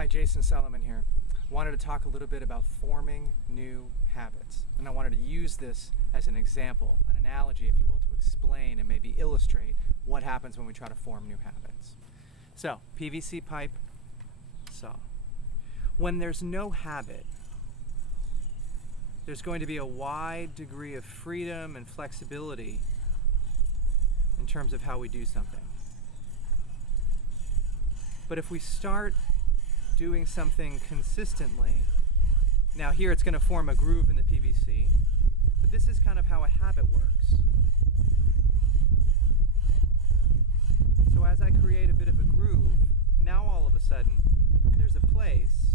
Hi, Jason Sulliman here. Wanted to talk a little bit about forming new habits. And I wanted to use this as an example, an analogy, if you will, to explain and maybe illustrate what happens when we try to form new habits. So, PVC pipe, saw. When there's no habit, there's going to be a wide degree of freedom and flexibility in terms of how we do something. But if we start doing something consistently, now here it's going to form a groove in the PVC, but this is kind of how a habit works. So as I create a bit of a groove, now all of a sudden there's a place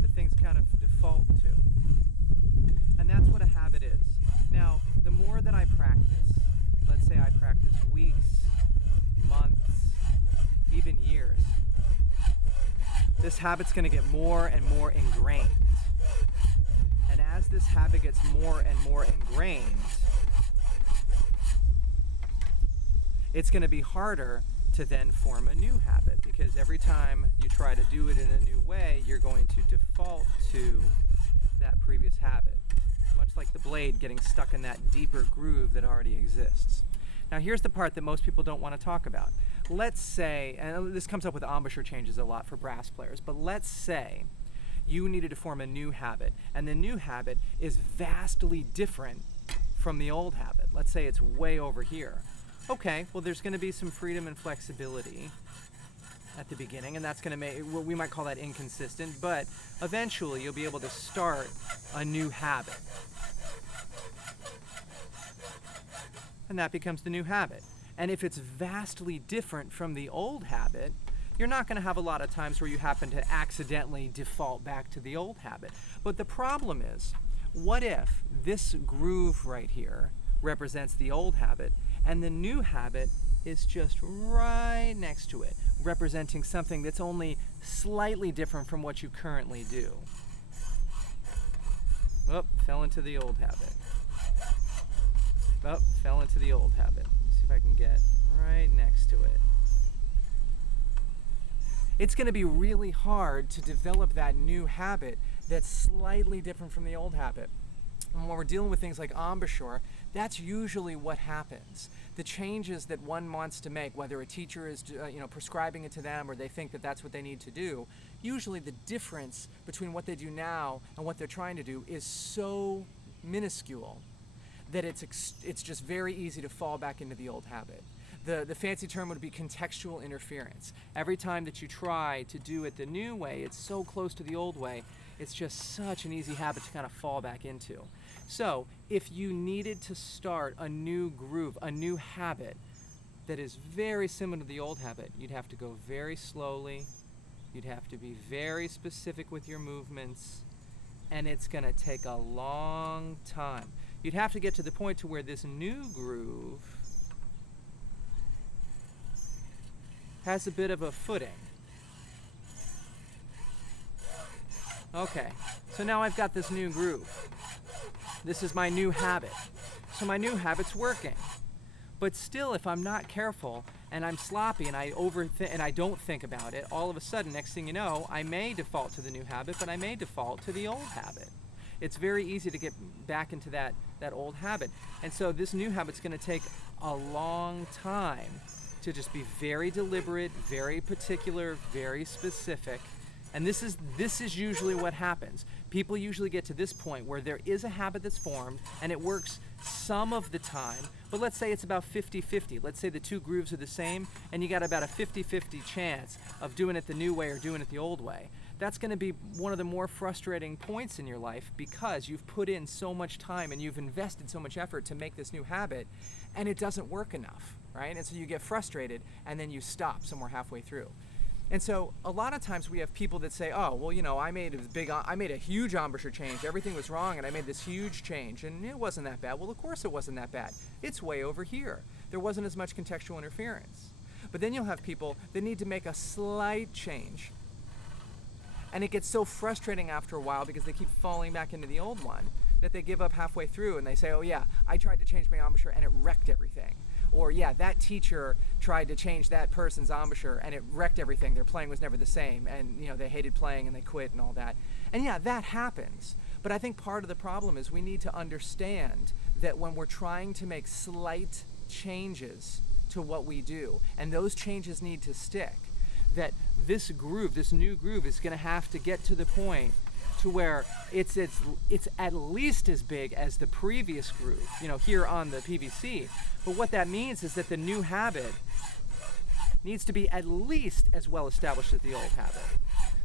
that things kind of default to. And that's what a habit is. Now, the more that I practice, let's say I practice weeks, months, even years, this habit's going to get more and more ingrained. And as this habit gets more and more ingrained, it's going to be harder to then form a new habit, because every time you try to do it in a new way, you're going to default to that previous habit. Much like the blade getting stuck in that deeper groove that already exists. Now here's the part that most people don't want to talk about. Let's say, and this comes up with embouchure changes a lot for brass players, but let's say you needed to form a new habit, and the new habit is vastly different from the old habit. Let's say it's way over here. Okay, well there's going to be some freedom and flexibility at the beginning, and that's going to make, we might call that inconsistent, but eventually you'll be able to start a new habit. And that becomes the new habit. And if it's vastly different from the old habit, you're not going to have a lot of times where you happen to accidentally default back to the old habit. But the problem is, what if this groove right here represents the old habit, and the new habit is just right next to it, representing something that's only slightly different from what you currently do? Oh, fell into the old habit. Oh, fell into the old habit. Let's see if I can get right next to it. It's going to be really hard to develop that new habit that's slightly different from the old habit. And when we're dealing with things like embouchure, that's usually what happens. The changes that one wants to make, whether a teacher is prescribing it to them or they think that that's what they need to do, usually the difference between what they do now and what they're trying to do is so minuscule that it's just very easy to fall back into the old habit. The fancy term would be contextual interference. Every time that you try to do it the new way, it's so close to the old way, it's just such an easy habit to kind of fall back into. So if you needed to start a new groove, a new habit that is very similar to the old habit, you'd have to go very slowly, you'd have to be very specific with your movements, and it's going to take a long time. You'd have to get to the point to where this new groove has a bit of a footing. Okay, so now I've got this new groove. This is my new habit. So my new habit's working. But still, if I'm not careful and I'm sloppy and I don't think about it, all of a sudden, next thing you know, I may default to the new habit, but I may default to the old habit. It's very easy to get back into that old habit. And so this new habit's going to take a long time to just be very deliberate, very particular, very specific. And this is usually what happens. People usually get to this point where there is a habit that's formed and it works some of the time, but let's say it's about 50-50. Let's say the two grooves are the same and you got about a 50-50 chance of doing it the new way or doing it the old way. That's going to be one of the more frustrating points in your life, because you've put in so much time and you've invested so much effort to make this new habit and it doesn't work enough, right? And so you get frustrated and then you stop somewhere halfway through. And so a lot of times we have people that say, oh, well, I made a huge embouchure change. Everything was wrong and I made this huge change and it wasn't that bad. Well, of course it wasn't that bad. It's way over here. There wasn't as much contextual interference. But then you'll have people that need to make a slight change. And it gets so frustrating after a while because they keep falling back into the old one that they give up halfway through and they say, oh yeah, I tried to change my embouchure and it wrecked everything. Or yeah, that teacher tried to change that person's embouchure and it wrecked everything. Their playing was never the same, and they hated playing and they quit and all that. And yeah, that happens. But I think part of the problem is we need to understand that when we're trying to make slight changes to what we do, and those changes need to stick, that this new groove is going to have to get to the point to where it's at least as big as the previous groove, here on the PVC. But what that means is that the new habit needs to be at least as well established as the old habit.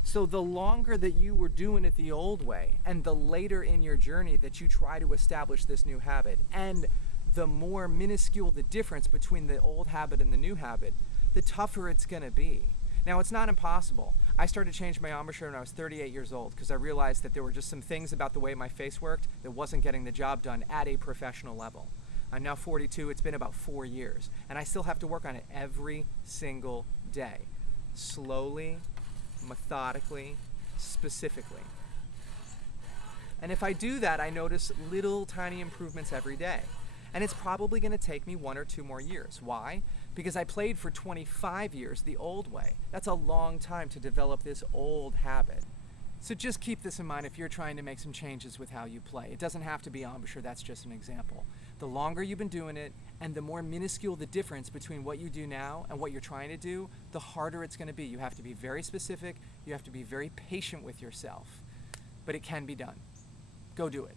So the longer that you were doing it the old way, and the later in your journey that you try to establish this new habit, and the more minuscule the difference between the old habit and the new habit, the tougher it's going to be. Now, it's not impossible. I started changing my embouchure when I was 38 years old because I realized that there were just some things about the way my face worked that wasn't getting the job done at a professional level. I'm now 42. It's been about 4 years, and I still have to work on it every single day, slowly, methodically, specifically. And if I do that, I notice little tiny improvements every day. And it's probably going to take me 1 or 2 more years. Why? Because I played for 25 years the old way. That's a long time to develop this old habit. So just keep this in mind if you're trying to make some changes with how you play. It doesn't have to be embouchure, that's just an example. The longer you've been doing it, and the more minuscule the difference between what you do now and what you're trying to do, the harder it's going to be. You have to be very specific, you have to be very patient with yourself. But it can be done. Go do it.